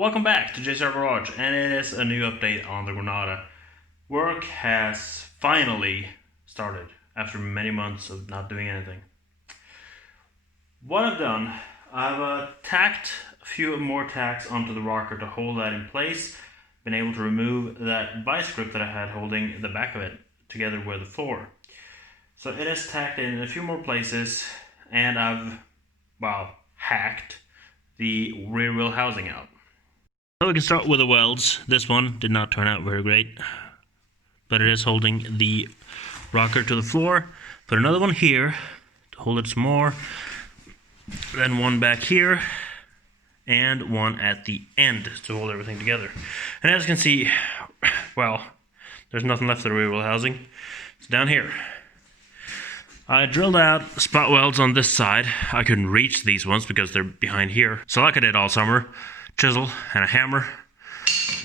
Welcome back to JSR Garage, and it is a new update on the Granada. Work has finally started after many months of not doing anything. What I've done, I've tacked a few more tacks onto the rocker to hold that in place, been able to remove that vice grip that I had holding the back of it together with the floor. So it is tacked in a few more places, and I've, hacked the rear wheel housing out. So we can start with the welds. This one did not turn out very great, but it is holding the rocker to the floor. Put another one here to hold it some more, then one back here, and one at the end to hold everything together. And as you can see, there's nothing left of the rear wheel housing. It's down here. I drilled out spot welds on this side. I couldn't reach these ones because they're behind here. So like I did all summer, chisel and a hammer,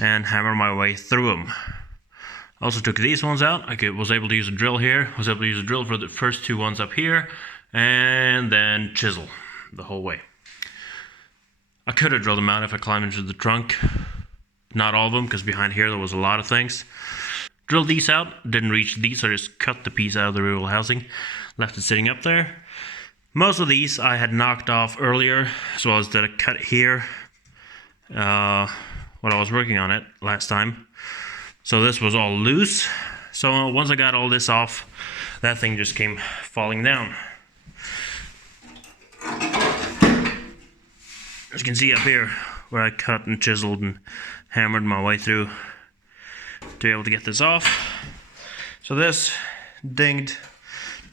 and hammer my way through them. Also took these ones out. I was able to use a drill here. Was able to use a drill for the first two ones up here, and then chisel the whole way. I could have drilled them out if I climbed into the trunk. Not all of them, because behind here there was a lot of things. Drilled these out, didn't reach these, so I just cut the piece out of the rear wheel housing, left it sitting up there. Most of these I had knocked off earlier, as well as did a cut here when I was working on it last time. So this was all loose. So once I got all this off, that thing just came falling down. As you can see up here, where I cut and chiseled and hammered my way through to be able to get this off. So this dinged,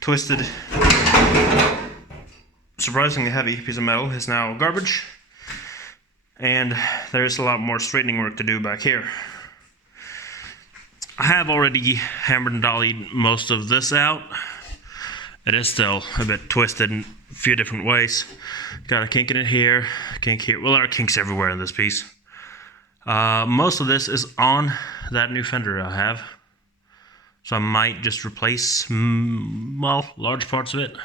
twisted, surprisingly heavy piece of metal is now garbage. And there's a lot more straightening work to do back here. I have already hammered and dollied most of this out. It is still a bit twisted in a few different ways. Got a kink in it here, a kink here. Well, there are kinks everywhere in this piece. Most of this is on that new fender I have. So I might just replace, large parts of it.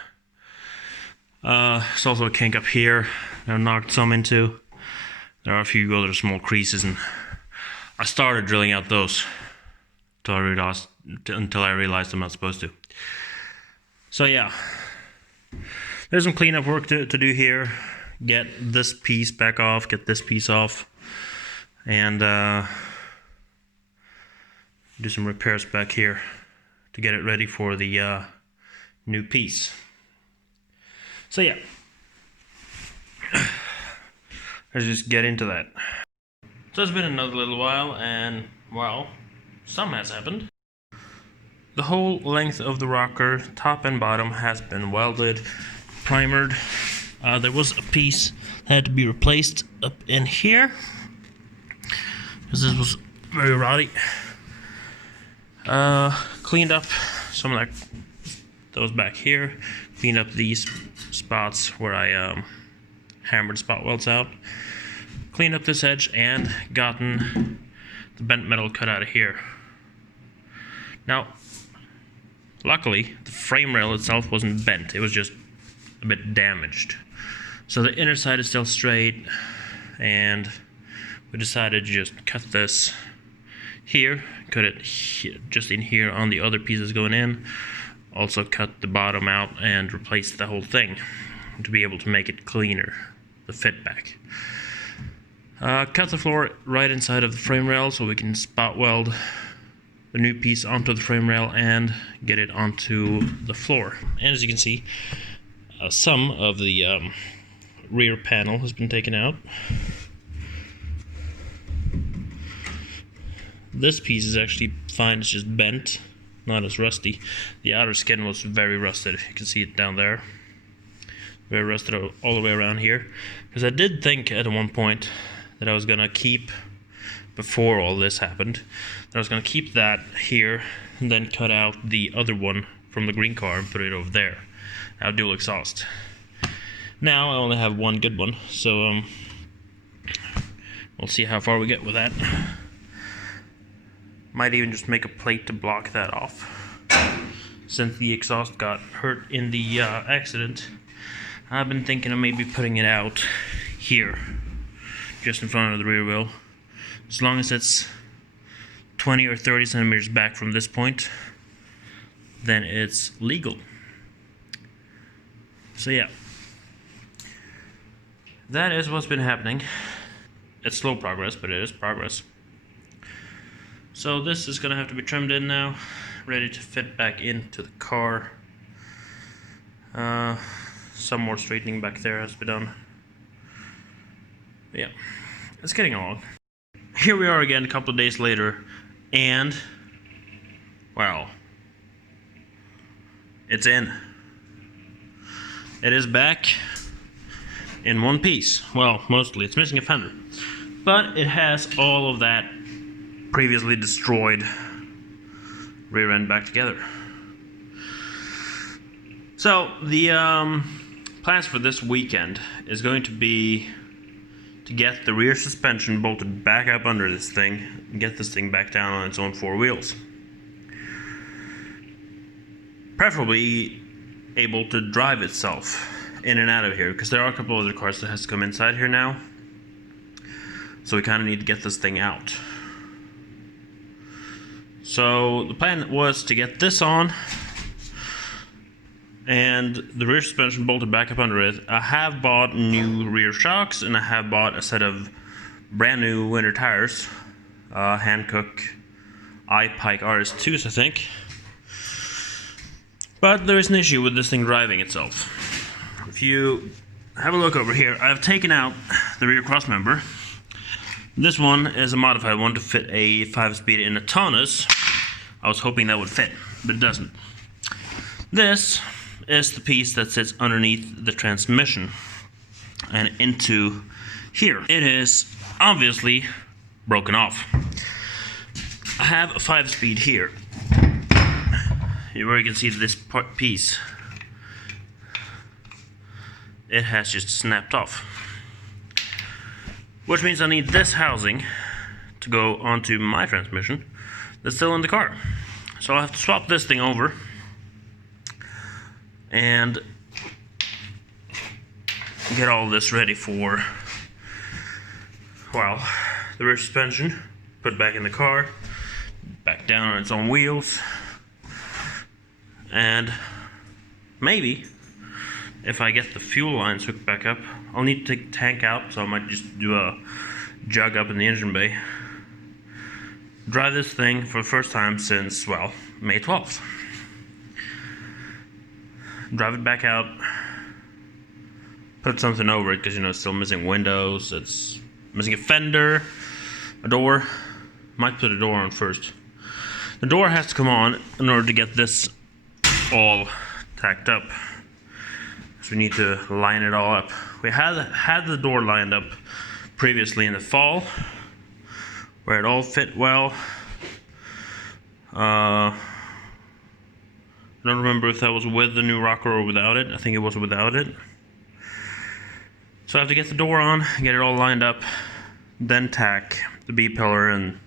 There's also a kink up here that I knocked some into. There are a few other small creases, and I started drilling out those until I realized I'm not supposed to. So yeah, there's some cleanup work to do here. Get this piece back off, get this piece off, and do some repairs back here to get it ready for the new piece. So yeah, let's just get into that. So it's been another little while, and some has happened. The whole length of the rocker, top and bottom, has been welded, primered. There was a piece that had to be replaced up in here, because this was very rotty. Cleaned up some of those back here. Cleaned up these spots where I hammered spot welds out. Cleaned up this edge and gotten the bent metal cut out of here. Now, luckily, the frame rail itself wasn't bent. It was just a bit damaged. So the inner side is still straight, and we decided to just cut this here, cut it here, just in here on the other pieces going in. Also cut the bottom out and replace the whole thing to be able to make it cleaner, the fit back. Cut the floor right inside of the frame rail so we can spot weld the new piece onto the frame rail and get it onto the floor. And as you can see, some of the rear panel has been taken out. This piece is actually fine, it's just bent, not as rusty. The outer skin was very rusted, you can see it down there. Very rusted all the way around here. Because I did think at one point that I was going to keep, before all this happened, that I was going to keep that here and then cut out the other one from the green car and put it over there. Now dual exhaust. Now I only have one good one, so we'll see how far we get with that. Might even just make a plate to block that off. Since the exhaust got hurt in the accident, I've been thinking of maybe putting it out here just in front of the rear wheel. As long as it's 20 or 30 centimeters back from this point, then it's legal. So yeah, that is what's been happening. It's slow progress, but it is progress. So this is gonna have to be trimmed in now, ready to fit back into the car. Some more straightening back there has to be done. But yeah, it's getting along. Here we are again a couple of days later, and well, it's in. It is back in one piece. Well, mostly. It's missing a fender, but it has all of that previously destroyed rear end back together. So the plans for this weekend is going to be to get the rear suspension bolted back up under this thing and get this thing back down on its own four wheels. Preferably able to drive itself in and out of here, because there are a couple other cars that has to come inside here now. So we kind of need to get this thing out. So the plan was to get this on and the rear suspension bolted back up under it. I have bought new rear shocks, and I have bought a set of brand new winter tires, Hankook iPike RS2s, I think. But there is an issue with this thing driving itself. If you have a look over here, I've taken out the rear crossmember. This one is a modified one to fit a 5-speed in a Taunus. I was hoping that would fit, but it doesn't. This is the piece that sits underneath the transmission and into here. It is obviously broken off. I have a 5-speed here, where you can see this piece. It has just snapped off, which means I need this housing to go onto my transmission that's still in the car. So I'll have to swap this thing over and get all this ready for, well, the rear suspension, put it back in the car, back down on its own wheels, and maybe if I get the fuel lines hooked back up, I'll need to take the tank out, so I might just do a jug up in the engine bay. Drive this thing for the first time since, well, May 12th. Drive it back out, put something over it, because you know it's still missing windows, it's missing a fender, a door. Might put a door on first. The door has to come on in order to get this all tacked up. So we need to line it all up. We had the door lined up previously in the fall, where it all fit well. I don't remember if that was with the new rocker or without it. I think it was without it. So I have to get the door on, get it all lined up, then tack the B-pillar and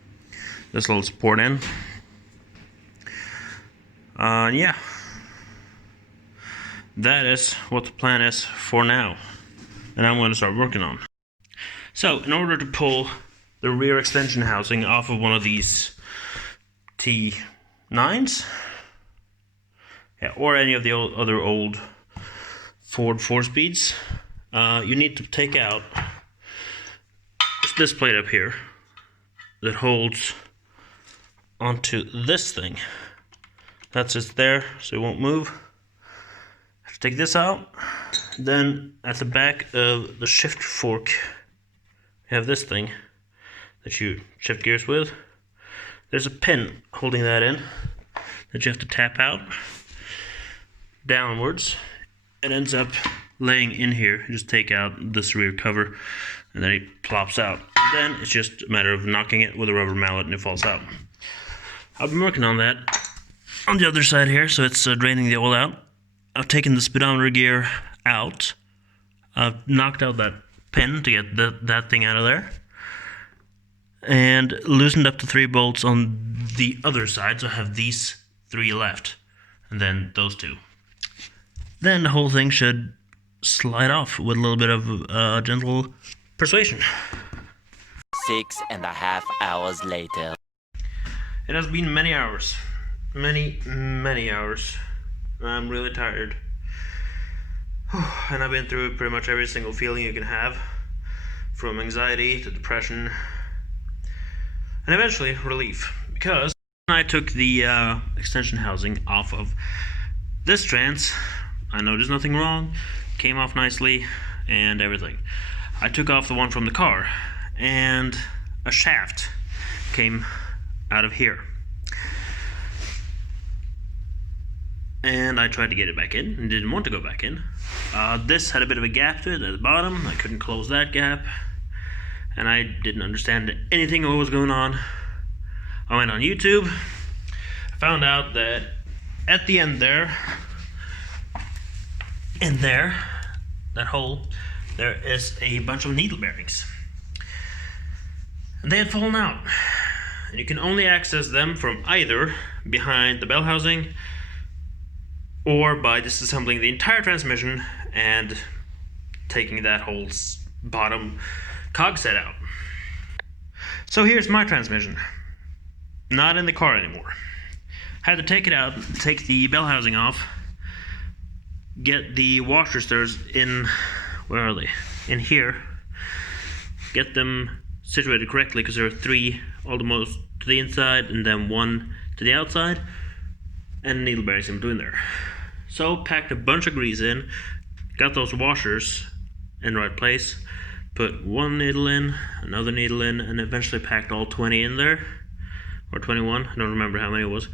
this little support in. Yeah. That is what the plan is for now, and I'm going to start working on. So, in order to pull the rear extension housing off of one of these T9s, yeah, or any of the other old Ford 4-speeds, you need to take out this plate up here that holds onto this thing. That's just there, so it won't move. Take this out. Then at the back of the shift fork, you have this thing that you shift gears with. There's a pin holding that in that you have to tap out downwards. It ends up laying in here. You just take out this rear cover and then it plops out. Then it's just a matter of knocking it with a rubber mallet and it falls out. I've been working on that on the other side here, so it's draining the oil out. I've taken the speedometer gear out. I've knocked out that pin to get that thing out of there, and loosened up the 3 bolts on the other side, so I have these 3 left, and then those 2. Then the whole thing should slide off with a little bit of gentle persuasion. 6.5 hours later. It has been many hours. Many hours. I'm really tired. And I've been through pretty much every single feeling you can have, from anxiety to depression, and eventually relief. Because when I took the extension housing off of this trans, I noticed nothing wrong, came off nicely, and everything. I took off the one from the car, and a shaft came out of here. And I tried to get it back in and didn't want to go back in. This had a bit of a gap to it at the bottom. I couldn't close that gap, and I didn't understand anything of what was going on. I went on YouTube. I found out that at the end there, in there, that hole, there is a bunch of needle bearings. And they had fallen out. And you can only access them from either behind the bell housing or by disassembling the entire transmission and taking that whole bottom cog set out. So here's my transmission. Not in the car anymore. Had to take it out, take the bell housing off, get the washer stirrers in, where are they? In here. Get them situated correctly, because there are 3 almost to the inside and then 1 to the outside, and needle bearings in between there. So packed a bunch of grease in, got those washers in the right place, put 1 needle in, another needle in, and eventually packed all 20 in there, or 21, I don't remember how many it was,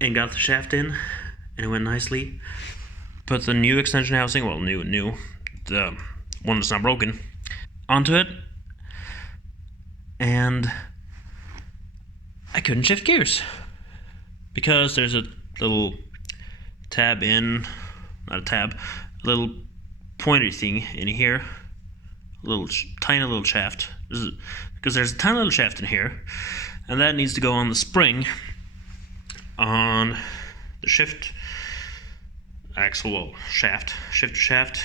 and got the shaft in, and it went nicely. Put the new extension housing, well, new, the one that's not broken, onto it, and I couldn't shift gears because there's a little tab in, not a tab, a little pointer thing in here, a little tiny little shaft, because there's a tiny little shaft in here, and that needs to go on the spring on the shift axle, well, shaft, shifter shaft.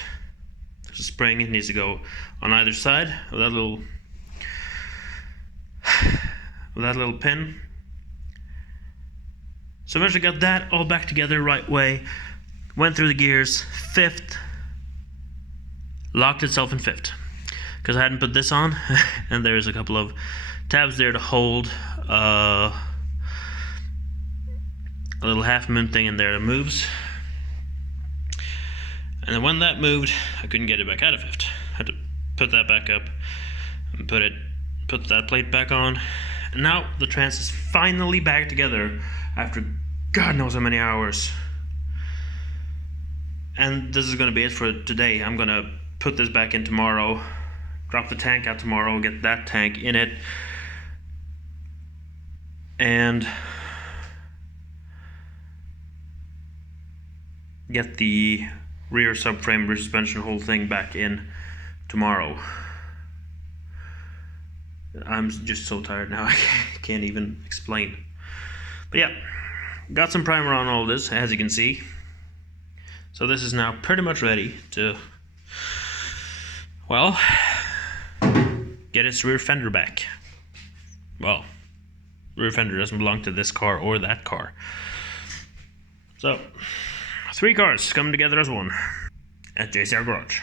There's a spring, it needs to go on either side of that little pin. So eventually got that all back together right way, went through the gears, 5th, locked itself in 5th, because I hadn't put this on, and there's a couple of tabs there to hold a little half moon thing in there that moves. And then when that moved, I couldn't get it back out of 5th. I had to put that back up and put that plate back on. And now the trans is finally back together after God knows how many hours. And this is going to be it for today. I'm going to put this back in tomorrow, drop the tank out tomorrow, get that tank in it, and get the rear subframe, rear suspension, whole thing back in tomorrow. I'm just so tired now, I can't even explain. But yeah, got some primer on all this, as you can see. So this is now pretty much ready to, well, get its rear fender back. Well, rear fender doesn't belong to this car or that car. So 3 cars coming together as one at JCR Garage.